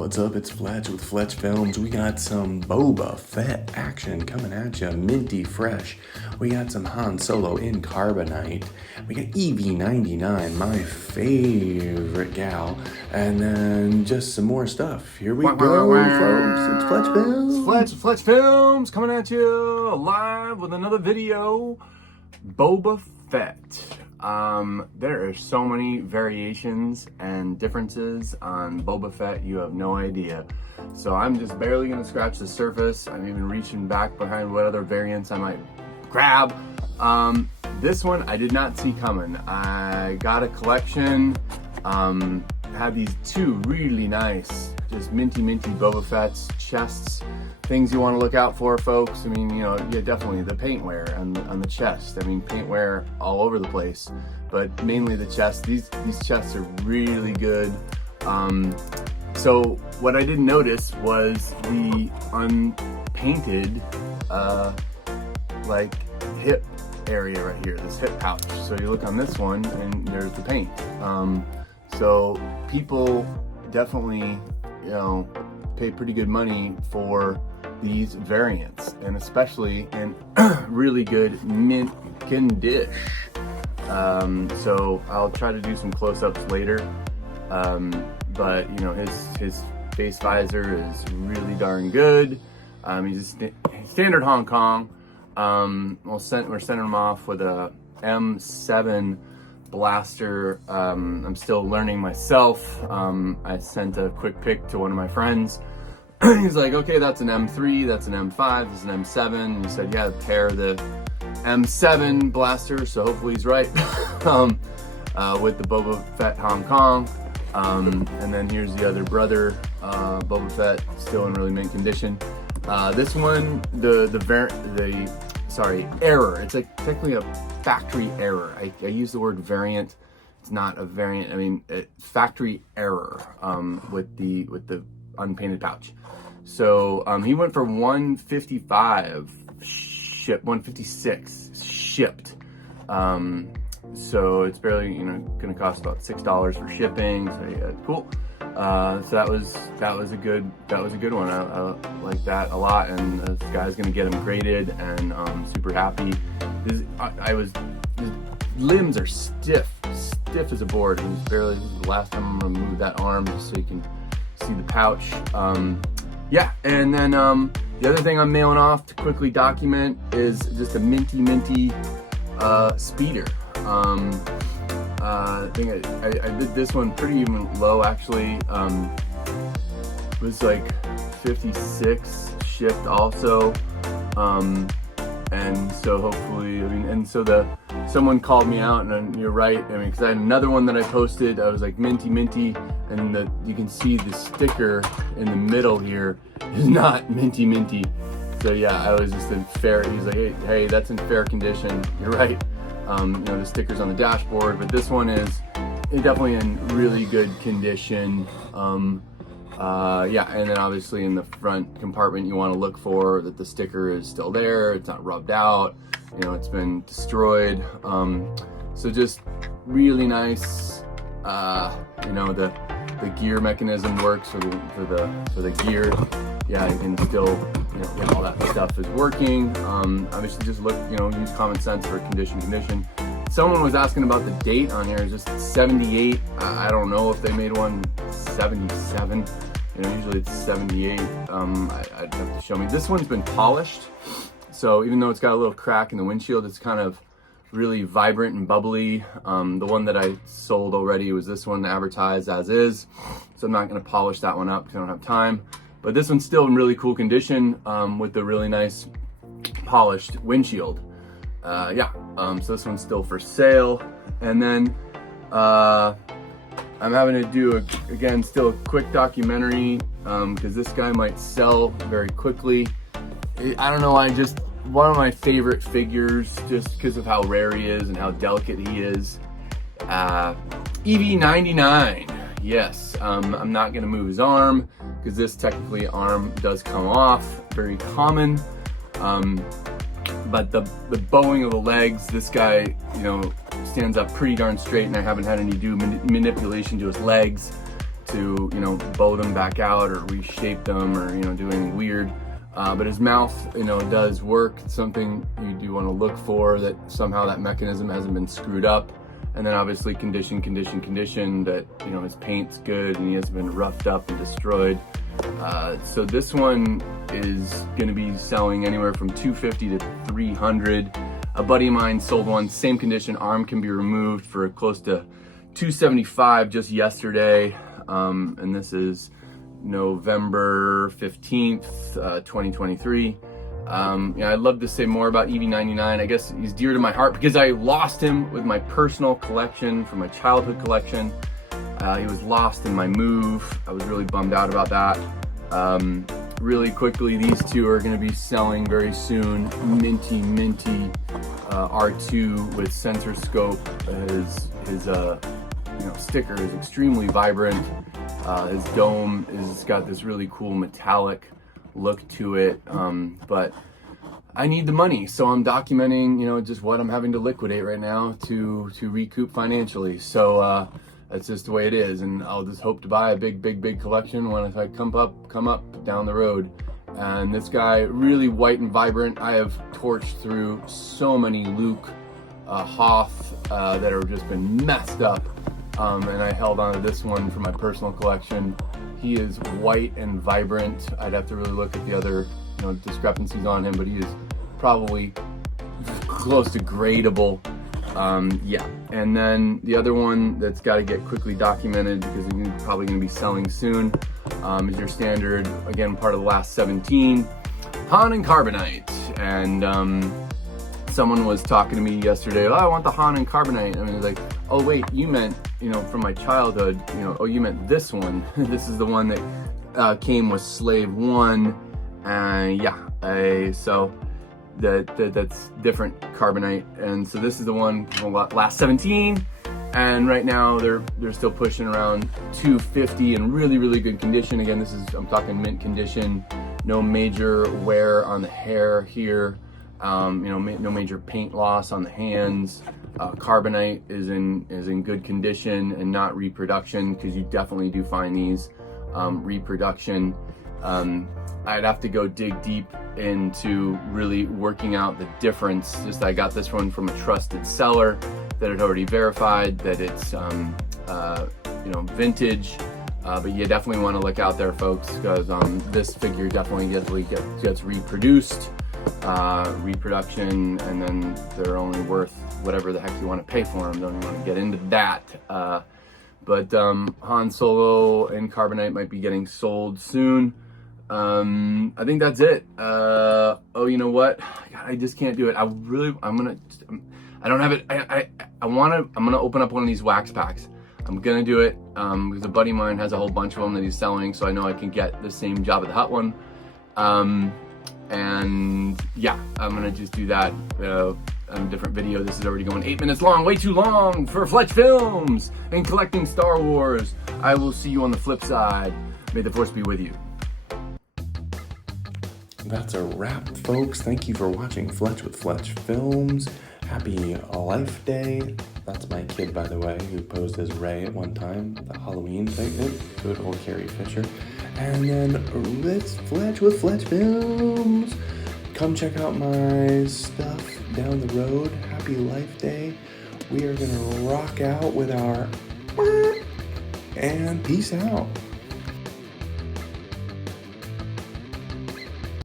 What's up? It's Fletch with Fletch Films. We got some Boba Fett action coming at you, minty fresh. We got some Han Solo in carbonite. We got EV-99, my favorite gal. And then just some more stuff. Here we go, folks. It's Fletch Films. Fletch Films coming at you live with another video. Boba Fett. There are so many variations and differences on Boba Fett, you have no idea. So I'm just barely gonna scratch the surface. I'm even reaching back behind what other variants I might grab. This one I did not see coming. I got a collection, had these two really nice, just minty Boba Fett's chests. Things you want to look out for, folks. I mean, you know, yeah, definitely the paint wear on the chest. I mean, paint wear all over the place, but mainly the chest. These chests are really good. So what I didn't notice was the unpainted, like hip area right here, this hip pouch. So you look on this one, and there's the paint. So people definitely, you know, pay pretty good money for these variants, and especially in really good mint condition. So I'll try to do some close-ups later, but you know, his face visor is really darn good. He's a standard Hong Kong. We're sending him off with a M7 blaster. I'm still learning myself. I sent a quick pic to one of my friends. He's like, okay, that's an M3, that's an M5, this is an M7. And he said, yeah, pair the M7 blaster, so hopefully he's right. With the Boba Fett Hong Kong. And then here's the other brother, Boba Fett, still in really mint condition. This one, error. It's like technically a factory error. I use the word variant. It's not a variant. I mean, factory error with the unpainted pouch. So he went for $155 shipped, $156 shipped. So it's barely, you know, going to cost about $6 for shipping. So yeah, cool. So that was a good one. I like that a lot, and this guy's going to get him graded, and super happy. His limbs are stiff as a board. This is the last time I'm going to move that arm just so you can see the pouch. Yeah, and then the other thing I'm mailing off to quickly document is just a minty speeder. I think I did this one pretty even low, actually. It was like 56 shipped also. And so hopefully, I mean, and so someone called me out, and you're right. I mean, because I had another one that I posted. I was like minty, and you can see the sticker in the middle here is not minty. So yeah, I was just in fair. He's like, hey, that's in fair condition. You're right. You know, the sticker's on the dashboard, but this one is definitely in really good condition. Yeah, and then obviously in the front compartment, you want to look for that the sticker is still there. It's not rubbed out. You know, it's been destroyed. So just really nice. You know, the gear mechanism works for the gear. Yeah, you can still, you know, yeah, all that stuff is working. Obviously, just look, you know, use common sense for condition. Someone was asking about the date on here. It's just 78. I don't know if they made one 77. You know, usually it's 78. I'd have to show me. This one's been polished, so even though it's got a little crack in the windshield, it's kind of really vibrant and bubbly. The one that I sold already was this one, advertised as is, so I'm not going to polish that one up because I don't have time. But this one's still in really cool condition with the really nice polished windshield. Yeah, so this one's still for sale. And then I'm having to do, again, still a quick documentary because this guy might sell very quickly. I don't know, one of my favorite figures just because of how rare he is and how delicate he is. EV-99, yes. I'm not gonna move his arm because this technically arm does come off, very common. But the bowing of the legs, this guy, you know, stands up pretty darn straight, and I haven't had any manipulation to his legs to, you know, bow them back out or reshape them or, you know, do anything weird. But his mouth, you know, does work. It's something you do want to look for, that somehow that mechanism hasn't been screwed up. And then obviously condition, that, you know, his paint's good and he hasn't been roughed up and destroyed. So this one is going to be selling anywhere from $250 to $300. A buddy of mine sold one, same condition, arm can be removed, for close to $275 just yesterday. And this is November 15th, 2023. Yeah, I'd love to say more about EV-99. I guess he's dear to my heart because I lost him with my personal collection from my childhood collection. He was lost in my move. I was really bummed out about that. Really quickly, these two are going to be selling very soon. Minty R2 with sensor scope. His you know, sticker is extremely vibrant. His dome is got this really cool metallic look to it, but I need the money, so I'm documenting, you know, just what I'm having to liquidate right now to recoup financially. So that's just the way it is, and I'll just hope to buy a big collection when I come up down the road. And this guy, really white and vibrant. I have torched through so many Luke Hoth that have just been messed up, and I held on to this one for my personal collection. He is white and vibrant. I'd have to really look at the other, you know, discrepancies on him, but he is probably close to gradable. Yeah, and then the other one that's got to get quickly documented because he's probably going to be selling soon is your standard, again, part of the last 17, Han and Carbonite. And someone was talking to me yesterday, oh, I want the Han and Carbonite. And I was like, oh wait, you meant, you know, from my childhood, you know, oh, you meant this one. This is the one that came with Slave 1. Yeah, so that's different Carbonite. And so this is the one from last 17. And right now they're still pushing around $250 in really good condition. Again, I'm talking mint condition, no major wear on the hair here. You know, no major paint loss on the hands. Carbonite is in good condition and not reproduction, because you definitely do find these reproduction. I'd have to go dig deep into really working out the difference. Just I got this one from a trusted seller that had already verified that it's you know, vintage. But you definitely want to look out there, folks, because this figure definitely gets reproduced. Reproduction, and then they're only worth whatever the heck you want to pay for them. Don't even want to get into that. But Han Solo and Carbonite might be getting sold soon. I think that's it. Oh, you know what? God, I just can't do it. I don't have it. I'm gonna open up one of these wax packs. I'm gonna do it because a buddy of mine has a whole bunch of them that he's selling, so I know I can get the same Jabba the Hutt one. And yeah, I'm gonna just do that on a different video. This is already going 8 minutes long, way too long for Fletch Films and collecting Star Wars. I will see you on the flip side. May the Force be with you. That's a wrap, folks. Thank you for watching Fletch with Fletch Films. Happy Life Day. That's my kid, by the way, who posed as Ray at one time, the Halloween thing. Good old Carrie Fisher. And then let's Fletch with Fletch Films. Come check out my stuff down the road. Happy Life Day. We are gonna rock out with our and peace out.